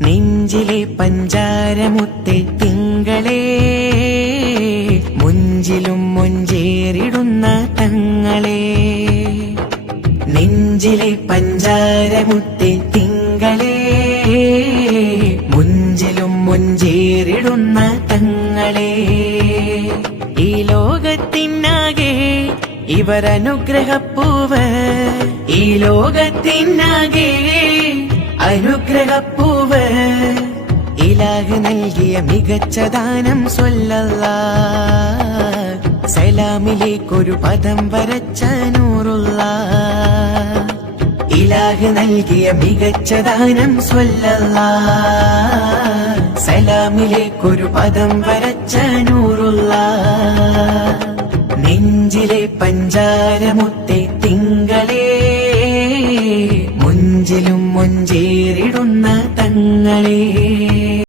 നെഞ്ചിലെ പഞ്ചാരമുത്തെ തിങ്കളേ, മുഞ്ചിലും മൊഞ്ചേറിടുന്ന തങ്ങളെ. നെഞ്ചിലെ പഞ്ചാരമുത്തെ തിങ്കളേ, മുഞ്ചിലും മൊഞ്ചേറിടുന്ന തങ്ങളെ. ഈ ലോകത്തിനാകെ ഇവരനുഗ്രഹപ്പൂവ്, ഈ ലോകത്തിനാകെ അനുഗ്രഹപ്പൂവ്. ഇലാഹ് നൽകിയ മികച്ച ദാനം സ്വല്ലല്ലാഹ്, സലാമിലേക്കൊരു പദം വരച്ച നൂറുല്ലാഹ്. ഇലാഹ് നൽകിയ മികച്ച ദാനം സ്വല്ലല്ലാഹ്, സലാമിലേക്കൊരു പദം വരച്ച നൂറുല്ലാഹ്. നെഞ്ചിലെ പഞ്ചാരമുത്തെ തിങ്കളേ, മുഞ്ചിലും മൊഞ്ചേറിടുന്ന തങ്ങളെ.